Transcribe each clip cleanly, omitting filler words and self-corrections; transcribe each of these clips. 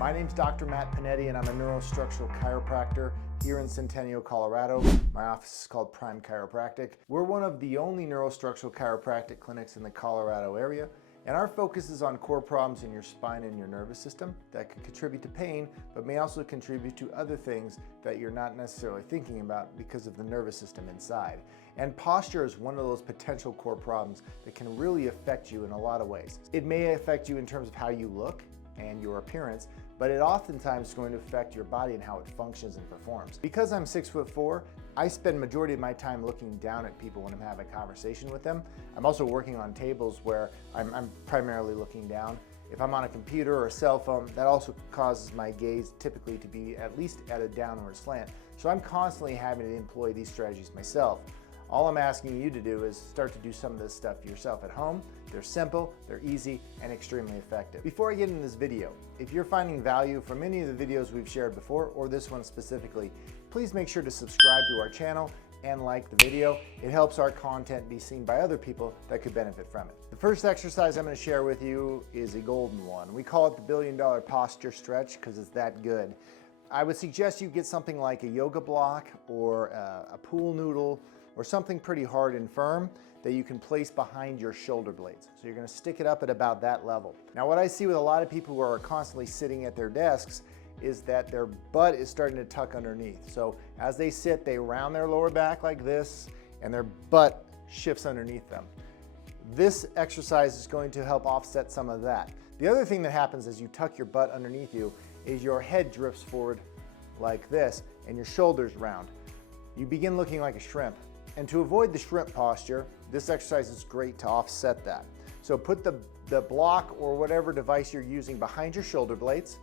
My name's Dr. Matt Pennetti, and I'm a Neuro-Structural chiropractor here in Centennial, Colorado. My office is called Prime Chiropractic. We're one of the only Neuro-Structural chiropractic clinics in the Colorado area, and our focus is on core problems in your spine and your nervous system that can contribute to pain, but may also contribute to other things that you're not necessarily thinking about because of the nervous system inside. And posture is one of those potential core problems that can really affect you in a lot of ways. It may affect you in terms of how you look and your appearance, but it oftentimes is going to affect your body and how it functions and performs. Because I'm 6'4", I spend majority of my time looking down at people when I'm having a conversation with them. I'm also working on tables where I'm primarily looking down. If I'm on a computer or a cell phone, that also causes my gaze typically to be at least at a downward slant. So I'm constantly having to employ these strategies myself. All I'm asking you to do is start to do some of this stuff yourself at home. They're simple, they're easy, and extremely effective. Before I get into this video, if you're finding value from any of the videos we've shared before, or this one specifically, please make sure to subscribe to our channel and like the video. It helps our content be seen by other people that could benefit from it. The first exercise I'm going to share with you is a golden one. We call it the $1 billion posture stretch because it's that good. I would suggest you get something like a yoga block or a pool noodle or something pretty hard and firm that you can place behind your shoulder blades. So you're going to stick it up at about that level. Now what I see with a lot of people who are constantly sitting at their desks is that their butt is starting to tuck underneath. So as they sit, they round their lower back like this and their butt shifts underneath them. This exercise is going to help offset some of that. The other thing that happens as you tuck your butt underneath you is your head drifts forward like this and your shoulders round. You begin looking like a shrimp. And to avoid the shrimp posture, this exercise is great to offset that. So put the block or whatever device you're using behind your shoulder blades.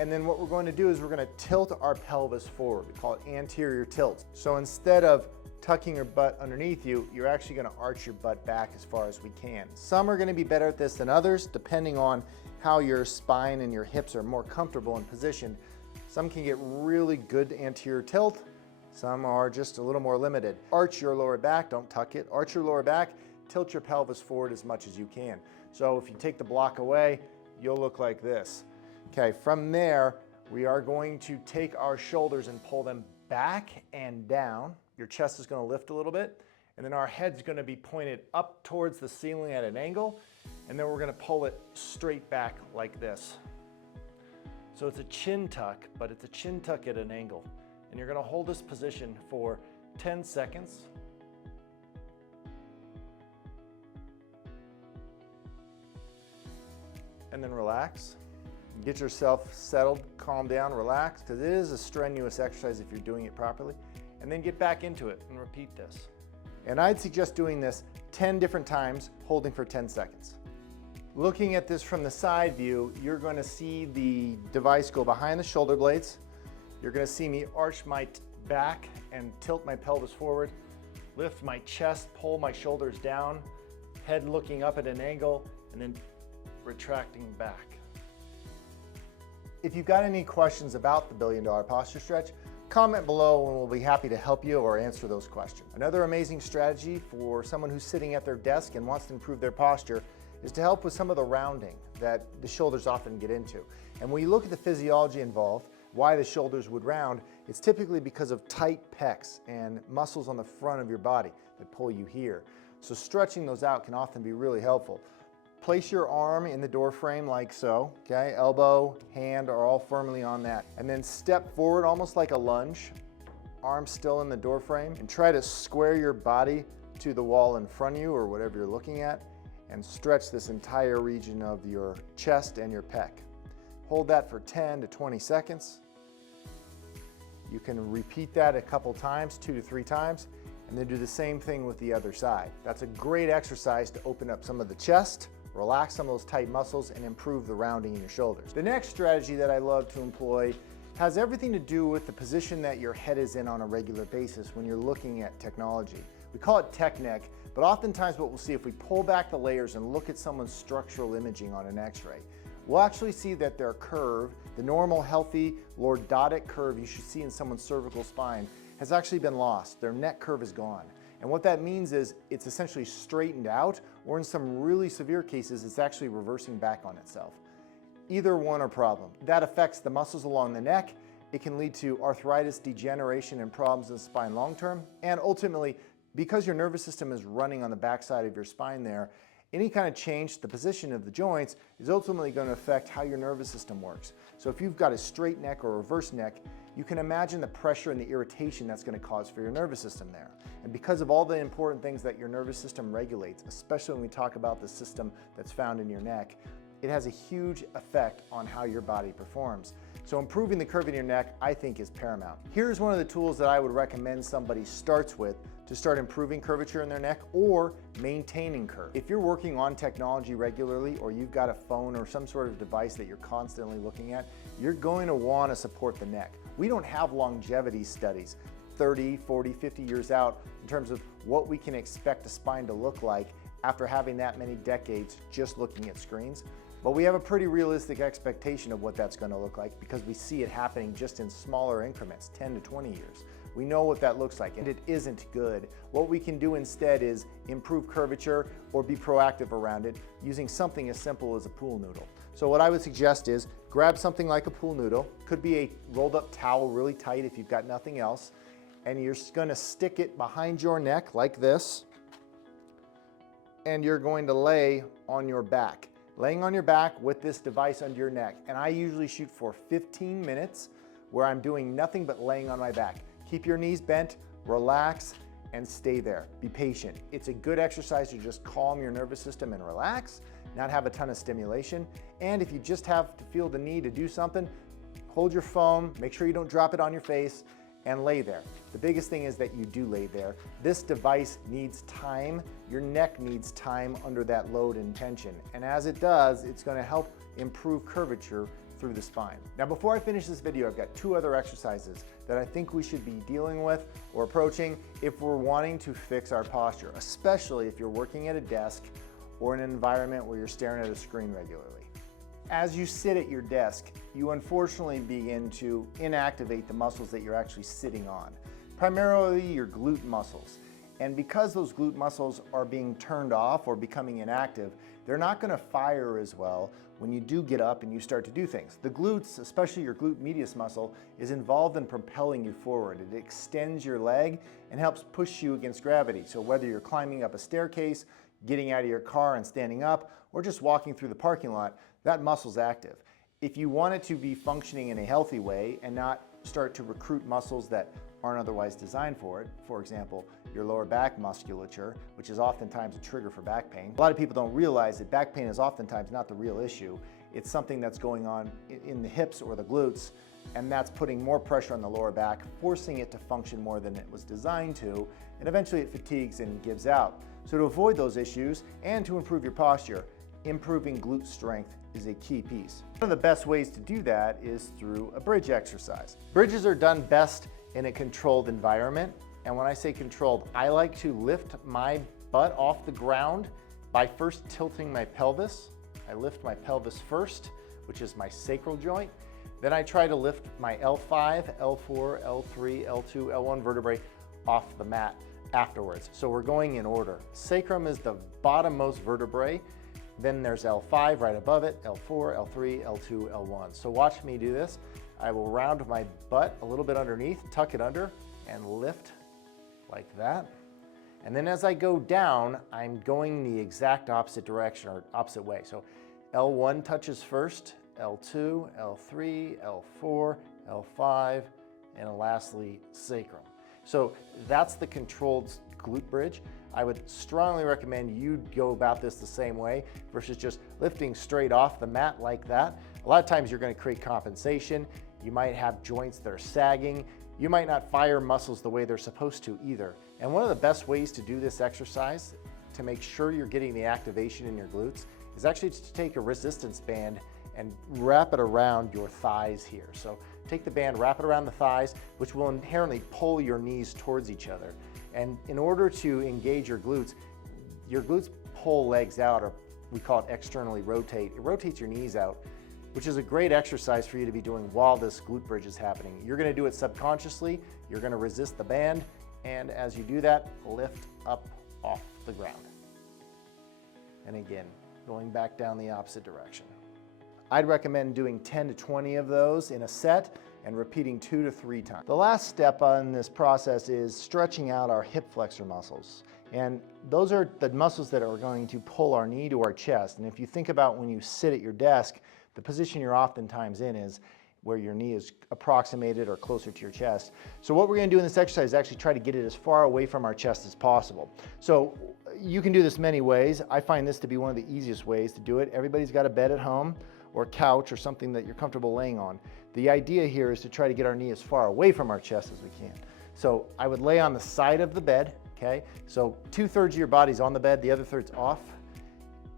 And then what we're going to do is we're going to tilt our pelvis forward. We call it anterior tilt. So instead of tucking your butt underneath you, you're actually going to arch your butt back as far as we can. Some are going to be better at this than others, depending on how your spine and your hips are more comfortable and positioned. Some can get really good anterior tilt. Some are just a little more limited. Arch your lower back, don't tuck it. Arch your lower back, tilt your pelvis forward as much as you can. So if you take the block away, you'll look like this. Okay, from there, we are going to take our shoulders and pull them back and down. Your chest is going to lift a little bit, and then our head's going to be pointed up towards the ceiling at an angle, and then we're going to pull it straight back like this. So it's a chin tuck, but it's a chin tuck at an angle. And you're going to hold this position for 10 seconds. And then relax. Get yourself settled, calm down, relax, because it is a strenuous exercise if you're doing it properly. And then get back into it and repeat this. And I'd suggest doing this 10 different times, holding for 10 seconds. Looking at this from the side view, you're going to see the device go behind the shoulder blades. You're going to see me arch my back and tilt my pelvis forward, lift my chest, pull my shoulders down, head looking up at an angle, and then retracting back. If you've got any questions about the $1 billion posture stretch, comment below and we'll be happy to help you or answer those questions. Another amazing strategy for someone who's sitting at their desk and wants to improve their posture is to help with some of the rounding that the shoulders often get into. And when you look at the physiology involved, why the shoulders would round, it's typically because of tight pecs and muscles on the front of your body that pull you here. So stretching those out can often be really helpful. Place your arm in the door frame like so, okay? Elbow, hand are all firmly on that. And then step forward almost like a lunge, arms still in the door frame, and try to square your body to the wall in front of you or whatever you're looking at, and stretch this entire region of your chest and your pec. Hold that for 10 to 20 seconds. You can repeat that a couple times, 2 to 3 times, and then do the same thing with the other side. That's a great exercise to open up some of the chest, relax some of those tight muscles, and improve the rounding in your shoulders. The next strategy that I love to employ has everything to do with the position that your head is in on a regular basis when you're looking at technology. We call it tech neck, but oftentimes what we'll see if we pull back the layers and look at someone's structural imaging on an x-ray, we'll actually see that their curve, the normal, healthy, lordotic curve you should see in someone's cervical spine, has actually been lost. Their neck curve is gone. And what that means is it's essentially straightened out, or in some really severe cases, it's actually reversing back on itself. Either one are problem. That affects the muscles along the neck. It can lead to arthritis, degeneration, and problems in the spine long term. And ultimately, because your nervous system is running on the backside of your spine there, any kind of change to the position of the joints is ultimately going to affect how your nervous system works. So if you've got a straight neck or a reverse neck, you can imagine the pressure and the irritation that's going to cause for your nervous system there. And because of all the important things that your nervous system regulates, especially when we talk about the system that's found in your neck, it has a huge effect on how your body performs. So improving the curve in your neck, I think, is paramount. Here's one of the tools that I would recommend somebody starts with to start improving curvature in their neck or maintaining curve. If you're working on technology regularly, or you've got a phone or some sort of device that you're constantly looking at, you're going to want to support the neck. We don't have longevity studies 30, 40, 50 years out in terms of what we can expect a spine to look like after having that many decades just looking at screens. But we have a pretty realistic expectation of what that's going to look like because we see it happening just in smaller increments, 10 to 20 years. We know what that looks like, and it isn't good. What we can do instead is improve curvature or be proactive around it using something as simple as a pool noodle. So what I would suggest is grab something like a pool noodle. Could be a rolled up towel really tight if you've got nothing else, and you're going to stick it behind your neck like this, and you're going to lay on your back. Laying on your back with this device under your neck. And I usually shoot for 15 minutes where I'm doing nothing but laying on my back. Keep your knees bent, relax, and stay there. Be patient. It's a good exercise to just calm your nervous system and relax, not have a ton of stimulation. And if you just have to feel the need to do something, hold your phone, make sure you don't drop it on your face, and lay there. The biggest thing is that you do lay there. This device needs time. Your neck needs time under that load and tension. And as it does, it's going to help improve curvature through the spine. Now, before I finish this video, I've got two other exercises that I think we should be dealing with or approaching if we're wanting to fix our posture, especially if you're working at a desk or in an environment where you're staring at a screen regularly. As you sit at your desk, you unfortunately begin to inactivate the muscles that you're actually sitting on, primarily your glute muscles. And because those glute muscles are being turned off or becoming inactive, they're not going to fire as well when you do get up and you start to do things. The glutes, especially your glute medius muscle, is involved in propelling you forward. It extends your leg and helps push you against gravity. So whether you're climbing up a staircase, getting out of your car and standing up, or just walking through the parking lot, that muscle's active. If you want it to be functioning in a healthy way and not start to recruit muscles that aren't otherwise designed for it, for example, your lower back musculature, which is oftentimes a trigger for back pain. A lot of people don't realize that back pain is oftentimes not the real issue. It's something that's going on in the hips or the glutes, and that's putting more pressure on the lower back, forcing it to function more than it was designed to, and eventually it fatigues and gives out. So to avoid those issues and to improve your posture, improving glute strength is a key piece. One of the best ways to do that is through a bridge exercise. Bridges are done best in a controlled environment. And when I say controlled, I like to lift my butt off the ground by first tilting my pelvis. I lift my pelvis first, which is my sacral joint. Then I try to lift my L5, L4, L3, L2, L1 vertebrae off the mat afterwards. So we're going in order. Sacrum is the bottommost vertebrae. Then there's L5 right above it, L4, L3, L2, L1. So watch me do this. I will round my butt a little bit underneath, tuck it under, and lift like that. And then as I go down, I'm going the exact opposite direction or opposite way. So L1 touches first, L2, L3, L4, L5, and lastly, sacrum. So that's the controlled glute bridge. I would strongly recommend you go about this the same way versus just lifting straight off the mat like that. A lot of times you're going to create compensation. You might have joints that are sagging. You might not fire muscles the way they're supposed to either. And one of the best ways to do this exercise to make sure you're getting the activation in your glutes is actually to take a resistance band and wrap it around your thighs here. So take the band, wrap it around the thighs, which will inherently pull your knees towards each other. And in order to engage your glutes pull legs out, or we call it externally rotate. It rotates your knees out, which is a great exercise for you to be doing while this glute bridge is happening. You're gonna do it subconsciously, you're gonna resist the band, and as you do that, lift up off the ground. And again, going back down the opposite direction. I'd recommend doing 10 to 20 of those in a set and repeating 2 to 3 times. The last step on this process is stretching out our hip flexor muscles. And those are the muscles that are going to pull our knee to our chest. And if you think about when you sit at your desk, the position you're oftentimes in is where your knee is approximated or closer to your chest. So what we're going to do in this exercise is actually try to get it as far away from our chest as possible. So you can do this many ways. I find this to be one of the easiest ways to do it. Everybody's got a bed at home or couch or something that you're comfortable laying on. The idea here is to try to get our knee as far away from our chest as we can. So I would lay on the side of the bed, okay? So 2/3 of your body's on the bed, the other third's off,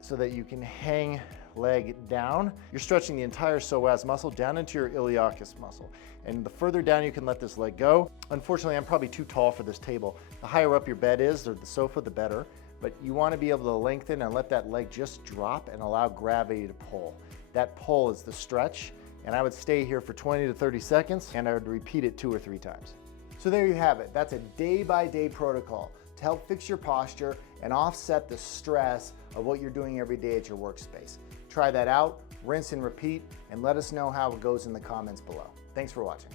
so that you can hang leg down. You're stretching the entire psoas muscle down into your iliacus muscle. And the further down you can let this leg go. Unfortunately, I'm probably too tall for this table. The higher up your bed is, or the sofa, the better. But you want to be able to lengthen and let that leg just drop and allow gravity to pull. That pull is the stretch. And I would stay here for 20 to 30 seconds, and I would repeat it 2 or 3 times. So there you have it. That's a day-by-day protocol to help fix your posture and offset the stress of what you're doing every day at your workspace. Try that out, rinse and repeat, and let us know how it goes in the comments below. Thanks for watching.